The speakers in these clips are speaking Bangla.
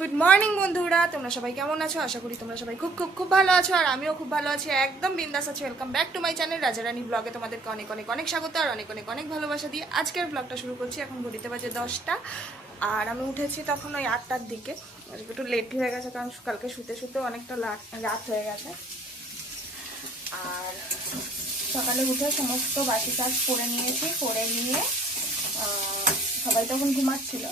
গুড মর্নিং বন্ধুরা, তোমরা সবাই কেমন আছো? আশা করি তোমরা সবাই খুব খুব খুব ভালো আছো, আর আমিও খুব ভালো আছি, একদম বিন্দাস আছি। Welcome back to my channel Rajarani ব্লগে। তোমাদেরকে অনেক অনেক অনেক স্বাগত আর অনেক অনেক অনেক ভালোবাসা দিয়ে আজকের ব্লগটা শুরু করছি। এখন ঘড়িতে বাজে 10টা, আর আমি উঠেছি তখন ওই 8টার দিকে। একটু লেট হয়ে গেছে কারণ কালকে শুতে শুতে অনেকটা রাত হয়ে গেছে। আর সকালে উঠে সমস্ত বাসি কাজ করে নিয়েছি, করে নিয়ে সবাই তখন ঘুমাচ্ছিল।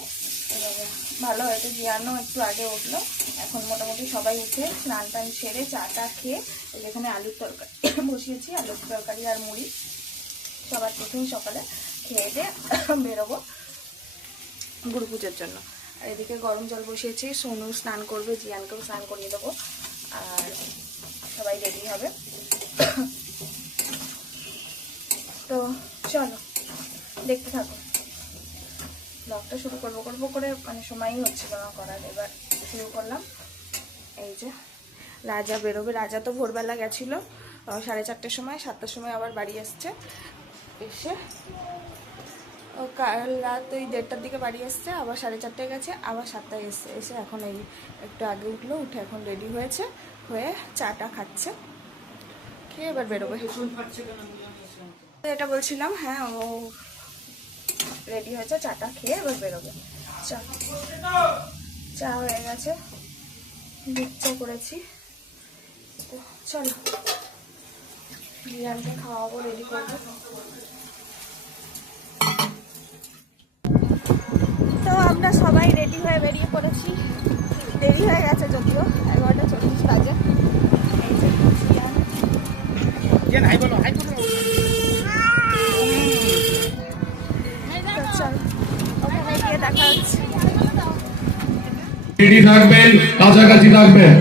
এভাবে ভালো হয়েছে, জিয়ানো একটু আগে উঠলো। এখন মোটামুটি সবাই উঠে স্নান টান সেরে চাটা খেয়ে যেখানে আলুর তরকারি বসিয়েছি, আলুর তরকারি আর মুড়ি সবার টিফিন সকালে খেয়ে দিয়ে বেরোবো গুরু পুজোর জন্য। আর এদিকে গরম জল বসিয়েছি, সোনু স্নান করবে, জিয়ানকেও স্নান করিয়ে দেবো, আর সবাই রেডি হবে। তো চলো দেখতে থাকো, ব্লগটা শুরু করবো করে মানে সময়ই হচ্ছিল না করার। এবার শুরু করলাম। এই যে রাজা বেরোবে, রাজা তো ভোরবেলা গেছিলো 4:30টার সময়, 7টার সময় আবার বাড়ি আসছে। এসে ও কাল রাত ওই 1:30টার দিকে বাড়ি আসছে, আবার 4:30টায় গেছে, আবার 7টায় এসছে। এসে এখন এই একটু আগে উঠলো, উঠে এখন রেডি হয়েছে, হয়ে চাটা খাচ্ছে, খেয়ে এবার বেরোবে। এটা বলছিলাম, হ্যাঁ ও রেডি হয়েছে, চাটা খেয়ে এবার বেরোবে। চা হয়ে গেছে, দুধ চা করেছি। তো চলো বিরিয়ানিকে খাওয়াবো, রেডি করবো। তো আমরা সবাই রেডি হয়ে বেরিয়ে পড়েছি, দেরি হয়ে গেছে যদিও, 11:40 বাজে। এই যে ওখানে গিয়ে দেখা হচ্ছে। রেডি থাকবেন, কাছাকাছি থাকবেন।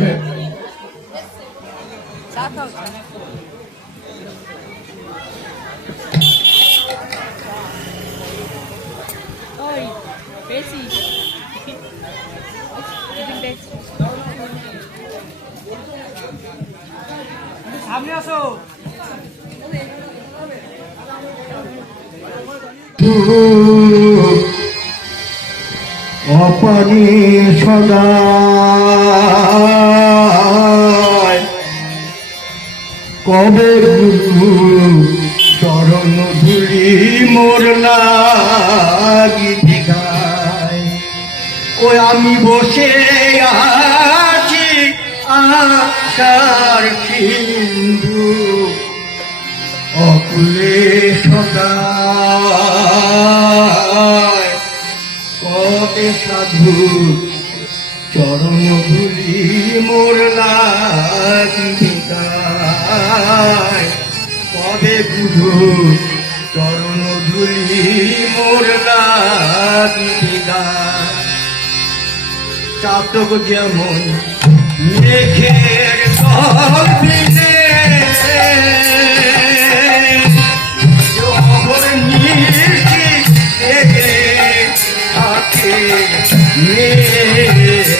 সামনে আসো। অপানি সদা কবে গুরু চরণ ধুলি মোর লাগি দিঘায়। ও আমি বসে আছি আশার সিন্ধু অকুলে সদা কবে সাধু চরণ ধুলি মোর লাগিদায়। কবে গুরু চরণ ধুলি মোর লাগিদায়। চাতক যেমন মেঘের দলে জগর নিশি থাকে মেঘিয়া।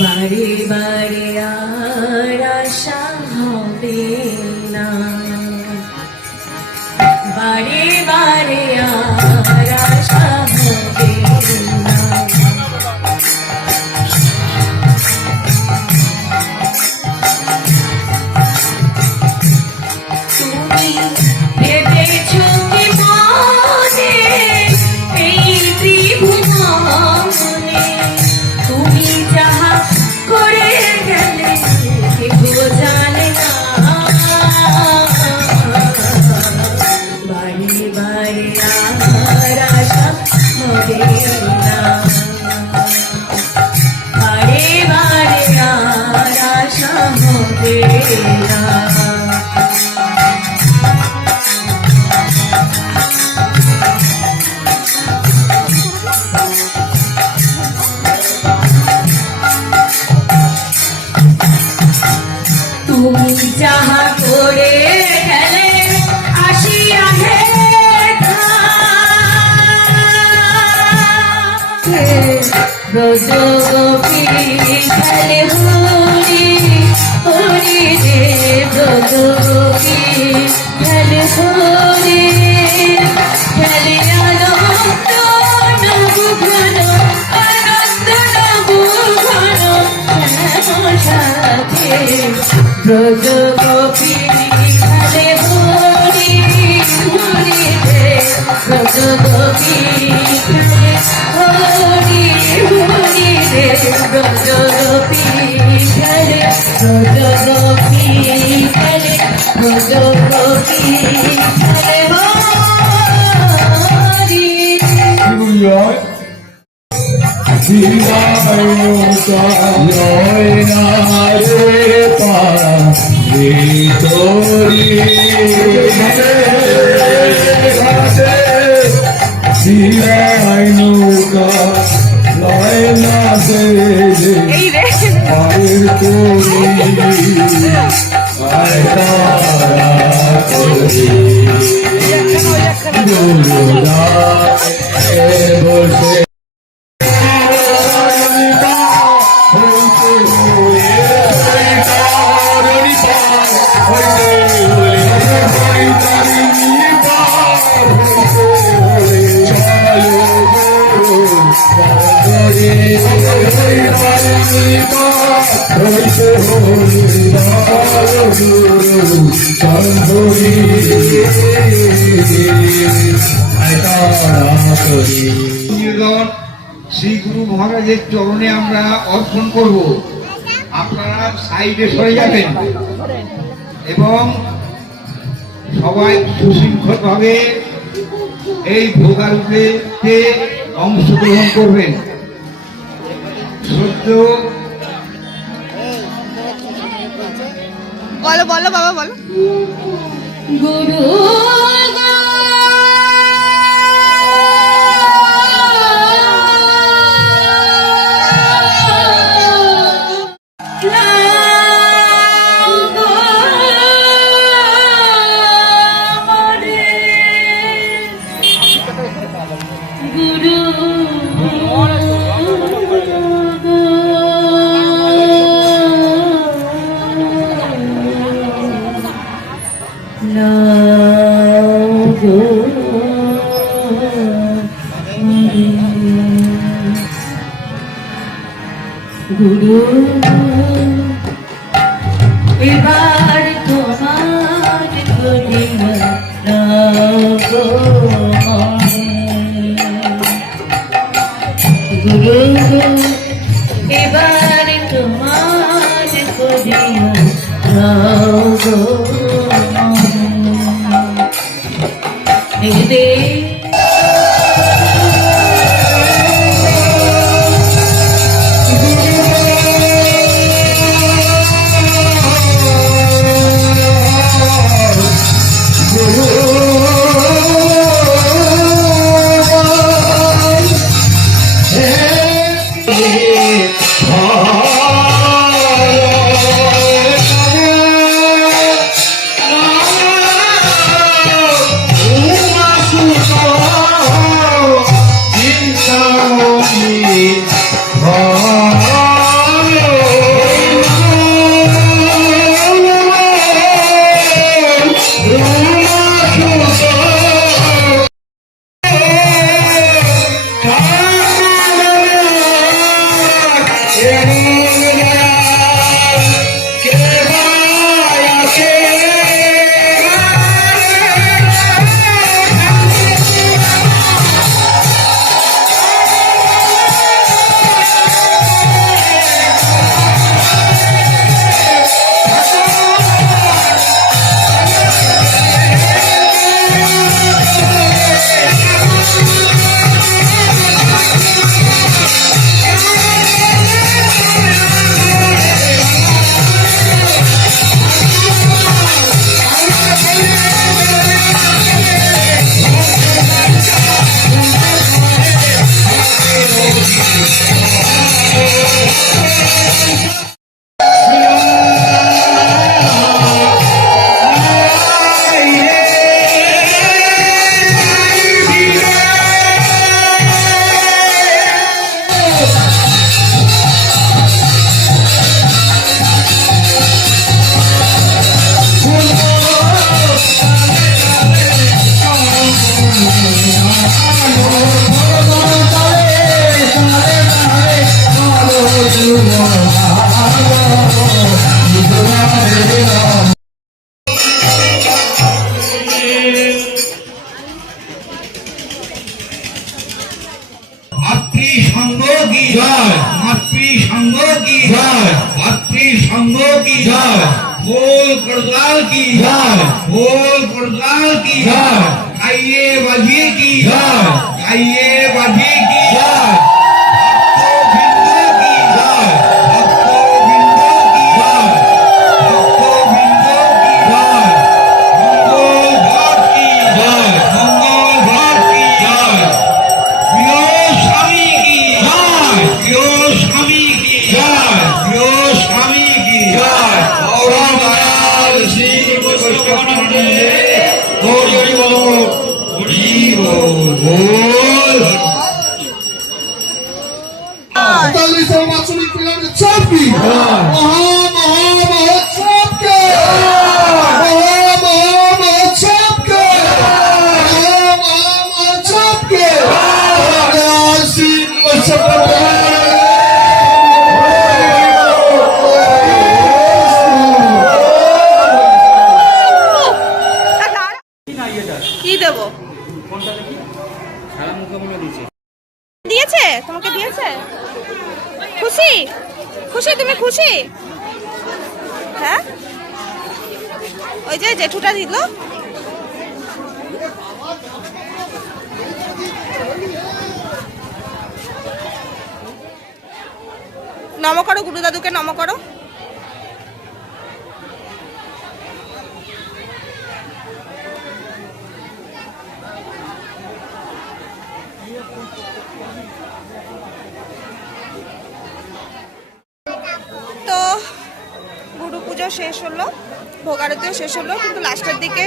বারে বারে আর আশা হবে না, বারে বারে আর আশা হবে না। তুমি ভেবেছো কি মনে এই ত্রিভুবনে তুমি যাহা করে গেলে কেউ জানে না। ব্রজ গোপী খেলে হরি হরি রে ব্রজ গোপী খেলে হরি খেলে আনন্দ নব ঘন আনন্দ নব ঘন শ্যাম সাথে ব্রজ গোপী খেলে হরি হরি রে ব্রজ গোপী খেলে হরি হরি রে ব্রজ গোপী খেলে ব্রজ গোপী খেলে ব্রজ গোপী খেলে হরি নৌকা লয় না দে এই রে পায়ের তরি আয় তারা তরি দোলায় বসে নিবেদন শ্রী গুরু মহারাজের চরণে আমরা অর্পণ করব। আপনারা সাইডে সরে যাবেন এবং সবাই সুশৃঙ্খল ভাবে এই ভোগারূপেতে অংশগ্রহণ করবেন। সত্য বলো বলো বাবা বলো গুরু গুরু এবার তোমার করিয়া গো গুরু এবার তোমার করিয়া গো Oh, মাতৃ সঙ্গ কি জয়। মাতৃ সঙ্গ কি জয়। बोल करताल की जय। बोल करताल की जय। गाइए बाजी की जय। गाइए बाजी की জয়। भक्तों की जय। भक्तों की জয়। भक्तों की জয়। मंगल घाट की जय। मंगल घाट की জয়। प्रिय स्वामी की जय। प्रिय स्वामी की जय। प्रिय स्वामी की জয়। गौरवाल श्री वैष्णवानंदे হরি হরি বল। हरि बोल তেতাল্লিশের বাৎসরিক মিলনের চাপি মহোৎসবকে মহোৎসবকে মহোৎসবকে কি দেব দিয়েছে তোমাকে দিয়েছে খুশি খুশি তুমি খুশি হ্যাঁ ওই যে জেঠুটা দিল নম করো গুরু দাদুকে নম করো তো গুরু পুজো শেষ হলো ভোগ আরতিও শেষ হলো কিন্তু লাস্টের দিকে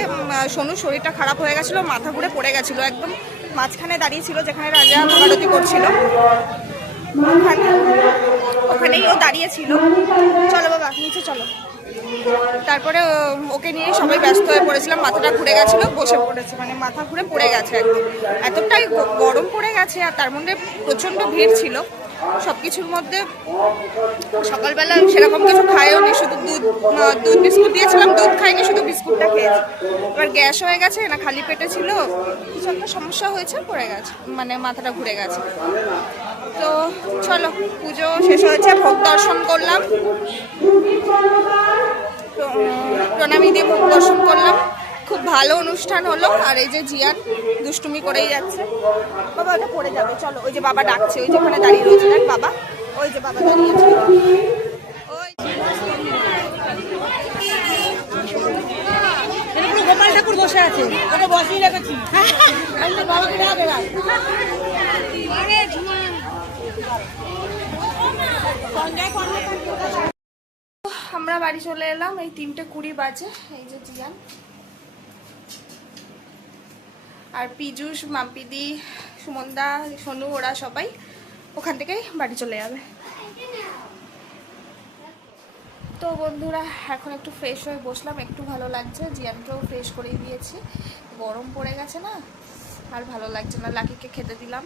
সোনুর শরীরটা খারাপ হয়ে গেছিলো মাথা ঘুরে পড়ে গেছিলো একদম মাঝখানে দাঁড়িয়েছিল যেখানে রাজা ভোগ আরতি করছিল ওখানেই ও দাঁড়িয়েছিল চলো বাবা নিচে চলো তারপরে ওকে নিয়ে সবাই ব্যস্ত হয়ে পড়েছিলাম মাথাটা ঘুরে গেছিলো বসে পড়েছে মানে মাথা ঘুরে পড়ে গেছে একদম এতটাই গরম পড়ে গেছে আর তার মধ্যে প্রচণ্ড ভিড় ছিল সব কিছুর মধ্যে সকালবেলা সেরকম কিছু খায়ও নি শুধু দুধ বিস্কুট দিয়েছিলাম দুধ খাইনি শুধু বিস্কুটটা খেয়েছি এবার গ্যাস হয়ে গেছে না খালি পেটে ছিল কিছু একটা সমস্যা হয়েছে পড়ে গেছে মানে মাথাটা ঘুরে গেছে তো চলো পুজো শেষ হয়েছে ভোগ দর্শন করলাম প্রণামী দিয়ে ভোগ দর্শন করলাম খুব ভালো অনুষ্ঠান হলো আর এই যে জিয়ান দুষ্টুমি করেই যাচ্ছে বাবা ওটা পড়ে যাবে চলো ওই যে বাবা ডাকছে ওই যেখানে দাঁড়িয়ে রয়েছে দেখ বাবা ওই যে বাবা দাঁড়িয়েছে ওই গোপাল ঠাকুর বসে আছে তোকে বসেই রেখেছি বাবাকে ডাক এবার আমরা বাড়ি চলে এলাম এই 3:20 বাজে এই যে জিয়ান আর পীযুষ মাম্পিদি সুমনদা সোনু ওরা সবাই ওখান থেকে বাড়ি চলে যাবে তো বন্ধুরা এখন একটু ফ্রেশ হয়ে বসলাম একটু ভালো লাগছে জিয়ানকেও ফ্রেশ করেই দিয়েছি গরম পড়ে গেছে না আর ভালো লাগছে না লাকিকে খেতে দিলাম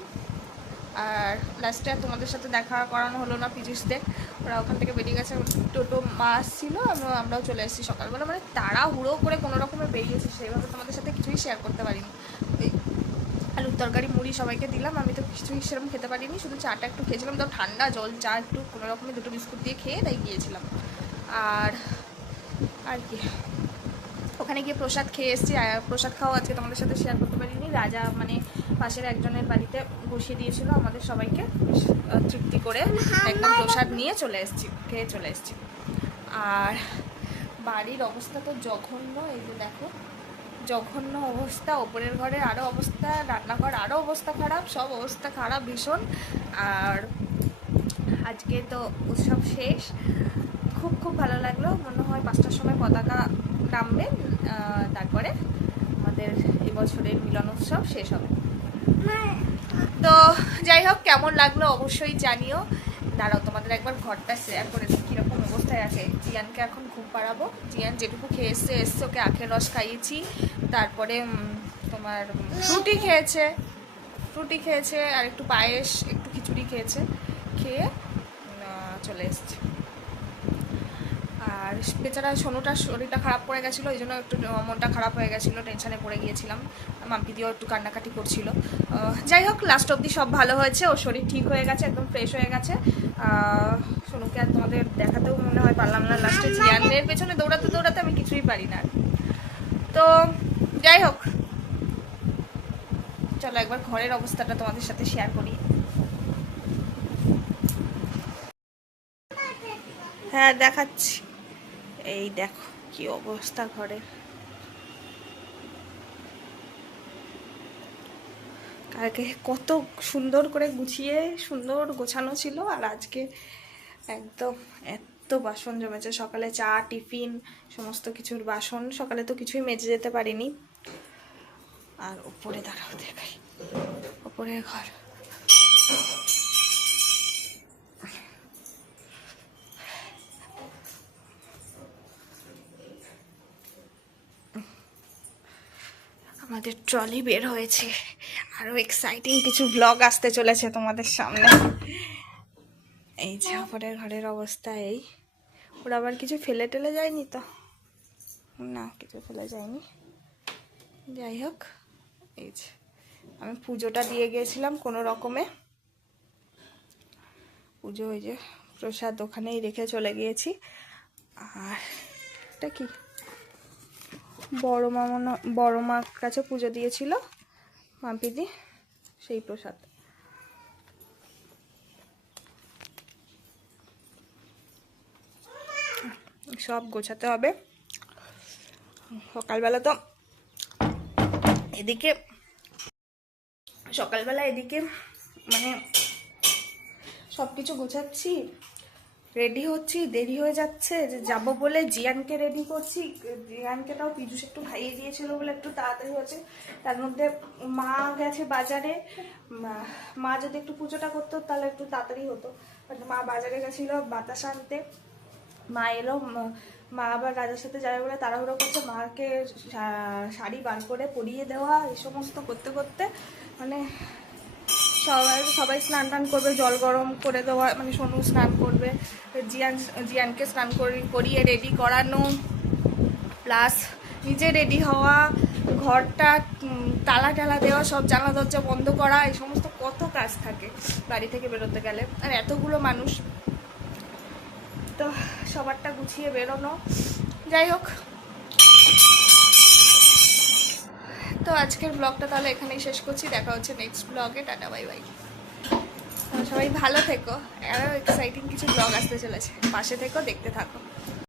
আর লাস্টে তোমাদের সাথে দেখা করানো হলো না পীযুষদের ওরা ওখান থেকে বেরিয়ে গেছে টোটো মাছ ছিল আমরাও চলে এসেছি সকালবেলা মানে তাড়াহুড়ো করে কোনো রকমে বেরিয়েছি সেইভাবে তোমাদের সাথে কিছুই শেয়ার করতে পারিনি ওই আলুর তরকারি মুড়ি সবাইকে দিলাম আমি তো কিছুই সেরকম খেতে পারিনি শুধু চাটা একটু খেয়েছিলাম তো ঠান্ডা জল চা একটু কোনো রকমে দুটো বিস্কুট দিয়ে খেয়ে তাই গিয়েছিলাম আর কি ওখানে গিয়ে প্রসাদ খেয়ে এসেছি আর প্রসাদ খাওয়া আজকে তোমাদের সাথে শেয়ার করতে পারিনি রাজা মানে পাশের একজনের বাড়িতে বসিয়ে দিয়েছিল আমাদের সবাইকে তৃপ্তি করে একদম প্রসাদ নিয়ে চলে এসেছি খেয়ে চলে এসেছি আর বাড়ির অবস্থা তো জঘন্য এই যে দেখো জঘন্য অবস্থা ওপরের ঘরে আরও অবস্থা রান্নাঘর আরও অবস্থা খারাপ সব অবস্থা খারাপ ভীষণ আর আজকে তো উৎসব শেষ খুব খুব ভালো লাগলো মনে হয় 5টার সময় পতাকা নামবে তারপরে আমাদের এবছরের মিলন উৎসব শেষ হবে তো যাই হোক কেমন লাগলো অবশ্যই জানিও দাঁড়াও তোমাদের একবার ঘরটা শেয়ার করে দিই কীরকম অবস্থায় আছে জিয়ানকে এখন ঘুম পাড়াবো জিয়ান যেটুকু খেয়ে এসছে ওকে আখের রস খাইয়েছি তারপরে তোমার ফ্রুটি খেয়েছে আর একটু পায়েস একটু খিচুড়ি খেয়েছে খেয়ে চলে এসছে আর বেচারা সোনুটার শরীরটা খারাপ পড়ে গেছিলো ওই জন্য একটু মনটা খারাপ হয়ে গেছিলো টেনশানে পড়ে গিয়েছিলাম মাম্পি দিয়েও একটু কান্নাকাটি করছিল যাই হোক লাস্ট অবধি সব ভালো হয়েছে ওর শরীর ঠিক হয়ে গেছে একদম ফ্রেশ হয়ে গেছে সোনুকে আর তোমাদের দেখাতেও মনে হয় পারলাম না, লাস্টে জিয়ানের পেছনে দৌড়াতে দৌড়াতে আমি কিছুই পারি না। তো যাই হোক, চলো একবার ঘরের অবস্থাটা তোমাদের সাথে শেয়ার করি। হ্যাঁ দেখাচ্ছি, এই দেখো কি অবস্থা ঘরের। কালকে কত সুন্দর করে গুছিয়ে সুন্দর গোছানো ছিল, আর আজকে একদম এত বাসন জমেছে। সকালে চা টিফিন সমস্ত কিছুর বাসন, সকালে তো কিছুই মেজে যেতে পারিনি। আর উপরে দাঁড়াও দেখাই, উপরের ঘর আমাদের ট্রলি বের হয়েছে, আরো এক্সাইটিং কিছু ব্লগ আসতে চলেছে তোমাদের সামনে। এই যে উপরের ঘরের অবস্থা এই। ওরা আবার কিছু ফেলে টেলে যায়নি তো? না, কিছু ফেলে যায়নি। যাই হোক, এই যে আমি পুজোটা দিয়ে গিয়েছিলাম কোনো রকমে। পুজো ওই যে প্রসাদ ওখানেই রেখে চলে গিয়েছি। আর এটা কি, বড় মার কাছে পুজো দিয়েছিল মাম্পিদি, সেই প্রসাদ। সব গোছাতে হবে। সকালবেলা এদিকে মানে সব কিছু গোছাচ্ছি, রেডি হচ্ছি, দেরি হয়ে যাচ্ছে। যে যাবো বলে জিয়ানকে রেডি করছি, জিয়ানকে তাও পিজুস একটু খাইয়ে দিয়েছিল বলে একটু তাড়াতাড়ি হচ্ছে। তার মধ্যে মা গেছে বাজারে, মা যদি একটু পুজোটা করতো তাহলে একটু তাড়াতাড়ি হতো। মা বাজারে গেছিলো বাতাসা আনতে, মা এলো, মা আবার রাজার সাথে যাবে বলে তাড়াহুড়ো করছে। মাকে শাড়ি বার করে পরিয়ে দেওয়া, এই সমস্ত করতে করতে মানে সবাই স্নান টান করবে, জল গরম করে দেওয়া, মানে সোনু স্নান করবে, জিয়ানকে স্নান করিয়ে রেডি করানো, প্লাস নিজে রেডি হওয়া, ঘরটা তালা টালা দেওয়া, সব জানলা দরজা বন্ধ করা, এই সমস্ত কত কাজ থাকে বাড়ি থেকে বেরোতে গেলে। আর এতগুলো মানুষ তো সবারটা গুছিয়ে বেরোনো। যাই হোক, তো আজকের ব্লগটা তাহলে এখানেই শেষ করছি। দেখা হচ্ছে নেক্সট ব্লগে। Tata bye bye. সবাই ভালো থেকো, আরও এক্সাইটিং কিছু ব্লগ আসতে চলেছে, পাশে থেকো, দেখতে থাকো।